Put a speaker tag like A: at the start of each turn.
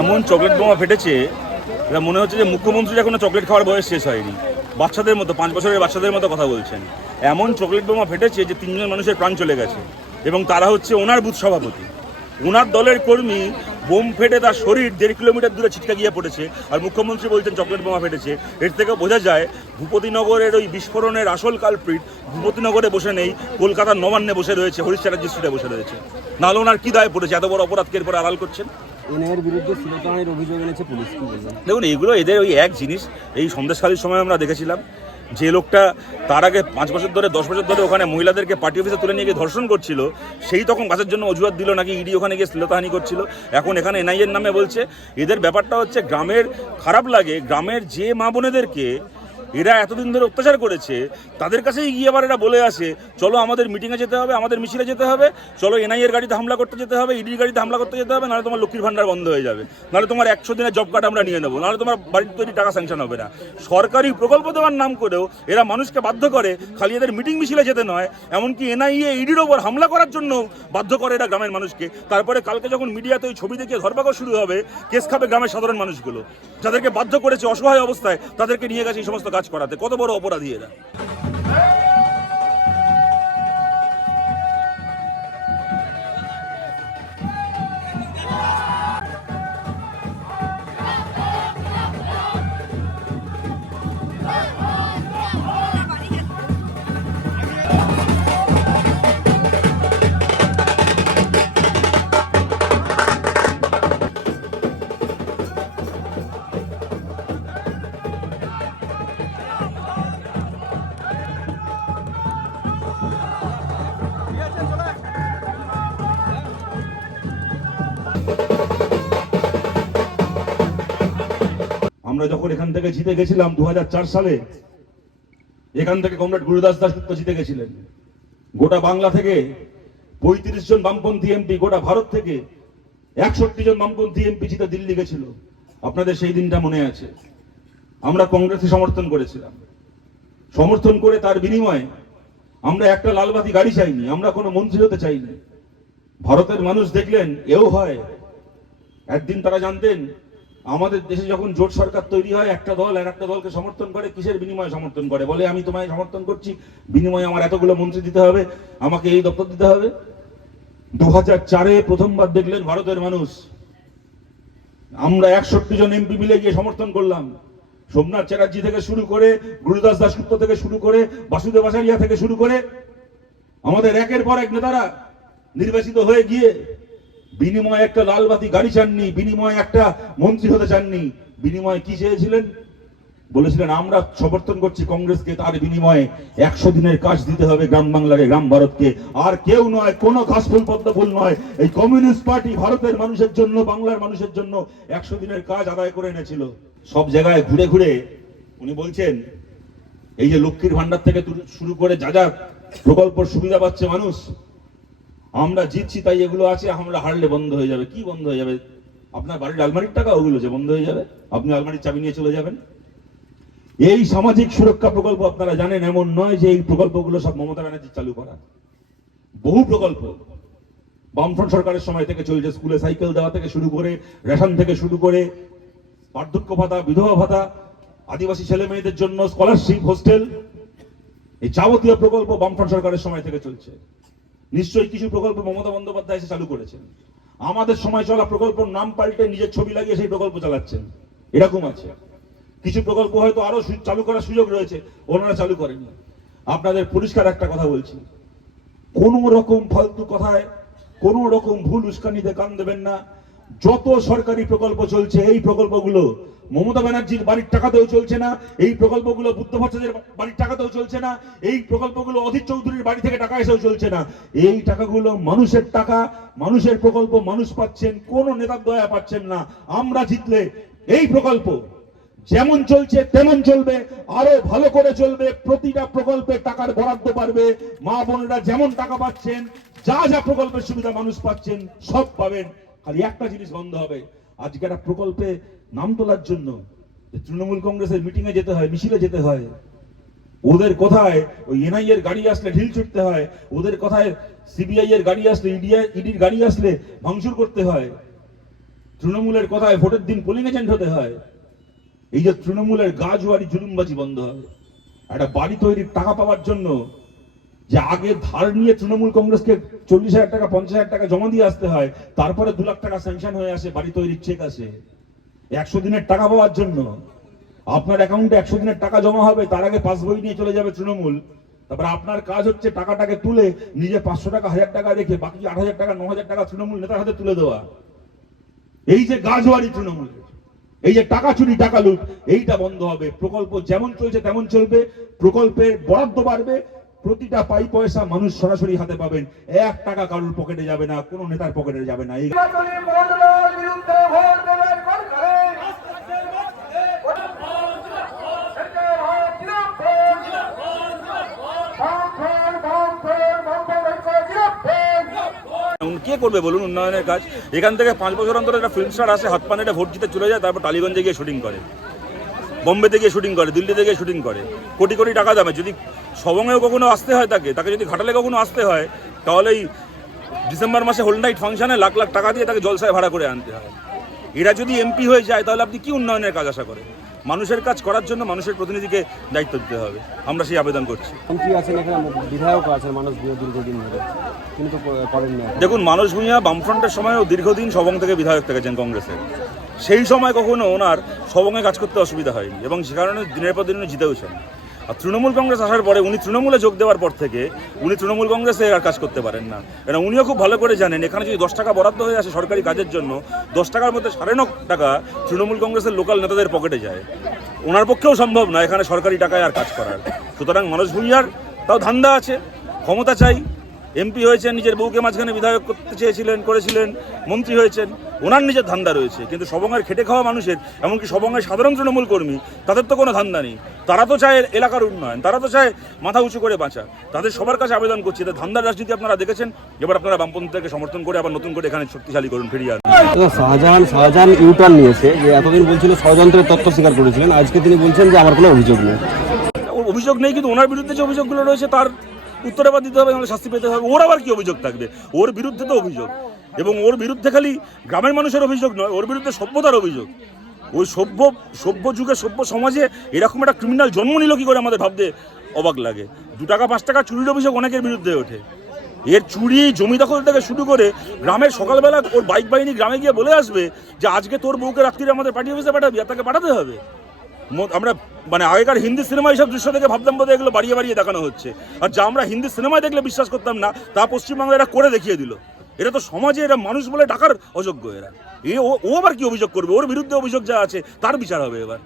A: এমন চকলেট বোমা ফেটেছে এটা মনে হচ্ছে যে মুখ্যমন্ত্রী এখনও চকলেট খাওয়ার বয়স শেষ হয়নি। বাচ্চাদের মতো, পাঁচ বছরের বাচ্চাদের মতো কথা বলছেন। এমন চকলেট বোমা ফেটেছে যে তিনজন মানুষের প্রাণ চলে গেছে, এবং তারা হচ্ছে ওনার বুথ সভাপতি। ওনার দলের কর্মী বোম ফেটে তার শরীর দেড় কিলোমিটার দূরে ছিটকে গিয়ে পড়েছে। আর মুখ্যমন্ত্রী বলছেন চকলেট বোমা ফেটেছে। এর থেকে বোঝা যায় ভূপতিনগরের ওই বিস্ফোরণের আসল কালপ্রিট ভূপতিনগরে বসে নেই কলকাতার নবান্নে বসে রয়েছে হরিশ চ্যাটার্জি স্ট্রিটে বসে রয়েছে। নাহলে ওনার কি দায় পড়েছে? এত বড় অপরাধকে এরপর আড়াল করছেন?
B: এনআইয়ের বিরুদ্ধে শ্লীলতাহানির অভিযোগ এনেছে পুলিশ
A: দেখুন এগুলো এদের ওই এক জিনিস এই সন্দেশকালীর সময় আমরা দেখেছিলাম। যে লোকটা তার আগে পাঁচ বছর ধরে, দশ বছর ধরে ওখানে মহিলাদেরকে পার্টি অফিসে তুলে নিয়ে গিয়ে ধর্ষণ করছিল, সেই তখন বাসের জন্য অজুহাত দিল নাকি ইডি ওখানে গিয়ে শ্লীলতাহানি করছিল। এখন এখানে এনআইএর নামে বলছে। এদের ব্যাপারটা হচ্ছে, গ্রামের খারাপ লাগে। গ্রামের যে মা বোনেদেরকে এরা এতদিন ধরে অত্যাচার করেছে, তাদের কাছেই গিয়ে আবার এরা বলে আসে, চলো আমাদের মিটিংয়ে যেতে হবে, আমাদের মিছিলে যেতে হবে, চলো এনআইএর গাড়িতে হামলা করতে যেতে হবে ইডির গাড়িতে হামলা করতে যেতে হবে, নাহলে তোমার লক্ষ্মীর ভান্ডার বন্ধ হয়ে যাবে। নাহলে তোমার একশো দিনের জব কার্ড আমরা নিয়ে নেব, নাহলে তোমার বাড়ির তৈরি টাকা স্যাংশন হবে না। সরকারি প্রকল্প দেওয়ার নাম করেও এরা মানুষকে বাধ্য করে, খালি এদের মিটিং মিছিলে যেতে নয়, এমনকি এনআইএ ইডির ওপর হামলা করার জন্য বাধ্য করে এরা গ্রামের মানুষকে। তারপরে কালকে যখন মিডিয়াতে ওই ছবি দেখিয়ে ধরপাকড় শুরু হবে, কেস খাবে গ্রামের সাধারণ মানুষগুলো। যাদেরকে বাধ্য করেছে অসহায় অবস্থায়, তাদেরকে নিয়ে গেছে এই সমস্ত কাজ করাতে। কত বড় অপরাধী এরা? আমরা যখন এখান থেকে জিতে গেছিলাম দু সালে, এখান থেকে কমরেড গুরুদাস দাসগুপ্ত জিতে গেছিলেন। গোটা বাংলা থেকে পঁয়ত্রিশ জন বামপন্থী এমপি, গোটা ভারত থেকে একষট্টি জন বামপন্থী এমপি জিতে দিল্লি গেছিল। আপনাদের সেই দিনটা মনে আছে। আমরা কংগ্রেসে সমর্থন করেছিলাম। সমর্থন করে তার বিনিময়ে আমরা একটা লালবাতি গাড়ি চাইনি, আমরা কোনো মন্ত্রী হতে চাইনি। ভারতের মানুষ দেখলেন, এও হয়। একদিন তারা জানতেন আমাদের দেশে যখন জোট সরকার তৈরি হয়, একটা দল আর একটা দলকে সমর্থন করে, কিসের বিনিময়ে সমর্থন করে? বলে, আমি তোমায় সমর্থন করছি, বিনিময়ে আমার এতগুলো মন্ত্রী দিতে হবে, আমাকে এই দপ্তর দিতে হবে। দু হাজার চারে প্রথমবার দেখলেন ভারতের মানুষ। আমরা একষট্টি জন এমপি মিলে গিয়ে সমর্থন করলাম। সোমনাথ চ্যাটার্জি থেকে শুরু করে, গুরুদাস দাসগুপ্ত থেকে শুরু করে, বাসুদেব আচারিয়া থেকে শুরু করে, আমাদের একের পর এক নেতারা নির্বাচিত হয়ে গিয়ে বিনিময়ে একটা লালবাতি গাড়ি চাননি, বিনিময়ে একটা মন্ত্রী হতে চাননি। বিনিময়ে কি চেয়েছিলেন? বলেছিলেন, আমরা সমর্থন করছি কংগ্রেসকে, তার বিনিময়ে একশো দিনের কাজ দিতে হবে গ্রাম বাংলাকে, গ্রাম ভারতকে। আর কেউ নয়, কোনো ঘাসফুল পদ্ম ফুল নয়। এই কমিউনিস্ট পার্টি ভারতের মানুষের জন্য, বাংলার মানুষের জন্য একশো দিনের কাজ আদায় করে এনেছিল। সব জায়গায় ঘুরে ঘুরে উনি বলছেন, এই যে লক্ষ্মীর ভান্ডার থেকে শুরু করে যা যা প্রকল্পের সুবিধা পাচ্ছে মানুষ আমরা জিতছি, তাই এগুলো আছে, আমরা হারলে বন্ধ হয়ে যাবে। কি বন্ধ হয়ে যাবে? আপনার বাড়ির আলমারির টাকা ওগুলো যে বন্ধ হয়ে যাবে? আপনি আলমারির চাবি নিয়ে চলে যাবেন। এই সামাজিক সুরক্ষা প্রকল্প আপনারা জানেন, এমন নয় যে এই প্রকল্পগুলো সব মমতা ব্যানার্জি চালু করা বহু প্রকল্প। বামফ্রন্ট সরকারের সময় থেকে চলছে, স্কুলে সাইকেল দেওয়া থেকে শুরু করে, রেশন থেকে শুরু করে, বার্ধক্য ভাতা, বিধবা ভাতা, আদিবাসী ছেলে মেয়েদের জন্য স্কলারশিপ হোস্টেল এই যাবতীয় প্রকল্প বামফ্রন্ট সরকারের সময় থেকে চলছে। নিশ্চয়ই কিছু প্রকল্প মমতা বন্দ্যোপাধ্যায় এসে চালু করেছেন। আমাদের সময় চলা প্রকল্পের নাম পাল্টে নিজের ছবি লাগিয়ে সেই প্রকল্প চালাচ্ছেন। এরকম আছে। কিছু প্রকল্প হয়তো আরও চালু করার সুযোগ রয়েছে, ওনারা চালু করেনি আপনাদের পরিষ্কার একটা কথা বলছি। কোনো রকম ফালতু কথায় কোনো রকম ভুল উস্কানিতে কান দেবেন না। যত সরকারি প্রকল্প চলছে, এই প্রকল্পগুলো মমতা ব্যানার্জির বাড়ির টাকাতেও চলছে না, এই প্রকল্পগুলো বুদ্ধ ভট্টাচার্যের বাড়ির টাকাতেও চলছে না, এই প্রকল্পগুলো অধীর চৌধুরীর বাড়ি থেকে টাকা এসেও চলছে না। এই টাকাগুলো মানুষের টাকা, মানুষের প্রকল্প, মানুষ পাচ্ছেন, কোন নেতার দয়া পাচ্ছেন না। আমরা জিতলে এই প্রকল্প যেমন চলছে, তেমন চলবে, আরও ভালো করে চলবে, প্রতিটা প্রকল্পে টাকার বরাদ্দ পারবে মা বোনেরা যেমন টাকা পাচ্ছেন, যা যা প্রকল্পের সুবিধা মানুষ পাচ্ছেন, সব পাবেন।
C: খালি একটা জিনিস বন্ধ হবে। আজকে একটা প্রকল্পে নাম তোলার জন্য তৃণমূল কংগ্রেসের মিটিং এ যেতে হয়, মিছিলে যেতে হয়, ওদের কথায় ওই এনআই এর গাড়ি আসলে ঢিল ছুটতে হয়, ওদের কথায় সিবিআই এর গাড়ি আসলে ইডির গাড়ি আসলে ভাঙচুর করতে হয়, তৃণমূলের কথায় ভোটের দিন পোলিং এজেন্ট হতে হয়, এই যে তৃণমূলের গাছ গাজওয়ারি জুলুমবাজি বন্ধ হবে, একটা বাড়ি তৈরির টাকা পাওয়ার জন্য যে আগে ধার নিয়ে তৃণমূল কংগ্রেসকে চল্লিশ হাজার টাকা, পঞ্চাশ হাজার টাকা জমা দিয়ে আসতে হয়, তারপরে দু লাখ টাকা স্যাংশন হয়ে আসে, বাড়ি তৈরির চেক আসে। একশো দিনের টাকা পাওয়ার জন্য। আপনার অ্যাকাউন্টে একশো দিনের টাকা জমা হবে, তার আগে পাসবই নিয়ে চলে যাবে তৃণমূল। তারপরে আপনার কাজ হচ্ছে টাকাটাকে তুলে, নিজে পাঁচশো টাকা, হাজার টাকা রেখে, বাকি আট হাজার টাকা, ন হাজার টাকা তৃণমূল নেতার হাতে তুলে দেওয়া। এই যে গাছওয়ারি তৃণমূল, এই যে টাকা চুরি, টাকা লুট, এইটা বন্ধ হবে। প্রকল্প যেমন চলছে, তেমন চলবে। প্রকল্পের বরাদ্দ বাড়বে। প্রতিটা পাই পয়সা মানুষ সরাসরি হাতে পাবেন। এক টাকা কারোর পকেটে যাবে না কোনো নেতার পকেটে যাবে না। এই।
A: কে করবে বলুন উন্নয়নের কাজ? এখান থেকে পাঁচ বছর অন্তর একটা ফিল্ম স্টার আসে হাত পানিটা ভোট জিতে চলে যায় তারপর টালিগঞ্জে গিয়ে শুটিং করে। বোম্বেতে গিয়ে শুটিং করে দিল্লিতে গিয়ে শুটিং করে। কোটি কোটি টাকা দামে। যদি সবঙ্গেও কখনো আসতে হয় তাকে তাকে যদি ঘাটালে কখনো আসতে হয় তাহলে এই ডিসেম্বর মাসে হোল নাইট ফাংশনে লাখ লাখ টাকা দিয়ে তাকে জলসায় ভাড়া করে আনতে হয়। এরা যদি এমপি হয়ে যায় তাহলে আপনি কি উন্নয়নের কাজ আশা করেন? মানুষের কাজ করার জন্য মানুষের প্রতিনিধিকে দায়িত্ব দিতে হবে। আমরা সেই আবেদন করছি।
B: মন্ত্রী আছেন এখানে? বিধায়ক আছেন মানুষ দীর্ঘদিন ধরে। কিন্তু করেন না
A: দেখুন মানুষ ভূঁইয়া বামফ্রন্টের সময়ও দীর্ঘদিন সবং থেকে বিধায়ক থেকেছেন কংগ্রেসের। সেই সময় কখনো ওনার সবঙ্গে কাজ করতে অসুবিধা হয়নি এবং সে কারণে দিনের পর দিন উনি জিতেওছেন আর তৃণমূল কংগ্রেস আসার পরে উনি তৃণমূলে যোগ দেওয়ার পর থেকে উনি তৃণমূল কংগ্রেসে আর কাজ করতে পারেন না। কেন, উনিও খুব ভালো করে জানেন, এখানে যদি দশ টাকা বরাদ্দ হয়ে আসে সরকারি কাজের জন্য, দশ টাকার মধ্যে সাড়ে ন টাকা তৃণমূল কংগ্রেসের লোকাল নেতাদের পকেটে যায়। ওনার পক্ষেও সম্ভব না এখানে সরকারি টাকায় আর কাজ করার। সুতরাং মানুষ ভূঁইয়ার তাও ধান্দা আছে, ক্ষমতা চাই। এমপি হয়েছেন, নিজের বউকে মাঝখানে বিধায়ক করতে চেয়েছিলেন, করেছিলেন, মন্ত্রী হয়েছেন। ওনার নিজের ধান্দা রয়েছে কিন্তু সবঙ্গের খেটে খাওয়া মানুষের এমনকি সবঙ্গের সাধারণ তৃণমূল কর্মী তাদের তো কোনো ধান্দা নেই। তারা তো চায় এলাকার উন্নয়ন তারা তো চায় মাথা উঁচু করে বাঁচা। তাদের সবার কাছে আবেদন করছি এদের ধান্দার রাজনীতি আপনারা দেখেছেন এবার আপনারা বামপন্থীকে সমর্থন করে আবার নতুন করে এখানে শক্তিশালী করুন ফিরিয়ে আনুন।
B: শাহজাহান শাহজাহান ইউটার্ন নিয়েছে যে এতদিন বলছিল ষড়যন্ত্রের তথ্য স্বীকার করেছিলেন আজকে তিনি বলছেন যে আমার কোনো অভিযোগ নেই।
A: অভিযোগ নেই কিন্তু ওনার বিরুদ্ধে যে অভিযোগগুলো রয়েছে তার উত্তর আবার দিতে হবে নাহলে শাস্তি পেতে হবে ওর আবার কি অভিযোগ থাকবে? ওর বিরুদ্ধে তো অভিযোগ। এবং ওর বিরুদ্ধে খালি গ্রামের মানুষের অভিযোগ নয়, ওর বিরুদ্ধে সভ্যতার অভিযোগ। ওই সভ্য সভ্য যুগে, সভ্য সমাজে এরকম একটা ক্রিমিনাল জন্ম নিল কি করে আমাদের ভাবতে অবাক লাগে। দু টাকা, পাঁচ টাকা চুরির অভিযোগ অনেকের বিরুদ্ধে ওঠে। এর চুরি, জমি দখল থেকে শুরু করে গ্রামের সকালবেলা ওর বাইক বাহিনী গ্রামে গিয়ে বলে আসবে যে, আজকে তোর বউকে রাত্রিরে আমাদের পার্টি অফিসে পাঠাবি আর তাকে পাঠাতে হবে। আমরা মানে আগেকার হিন্দি সিনেমা এইসব দৃশ্য দেখে ভাবতাম বোধহয় এগুলো বাড়িয়ে বাড়িয়ে দেখানো হচ্ছে। আর যা আমরা হিন্দি সিনেমায় দেখলে বিশ্বাস করতাম না, তা পশ্চিমবাংলা এরা করে দেখিয়ে দিল। এটা তো সমাজে এরা মানুষ বলে ডাকার অযোগ্য এরা। এ ও আবার কি অভিযোগ করবে? ওর বিরুদ্ধে অভিযোগ যা আছে, তার বিচার হবে এবার।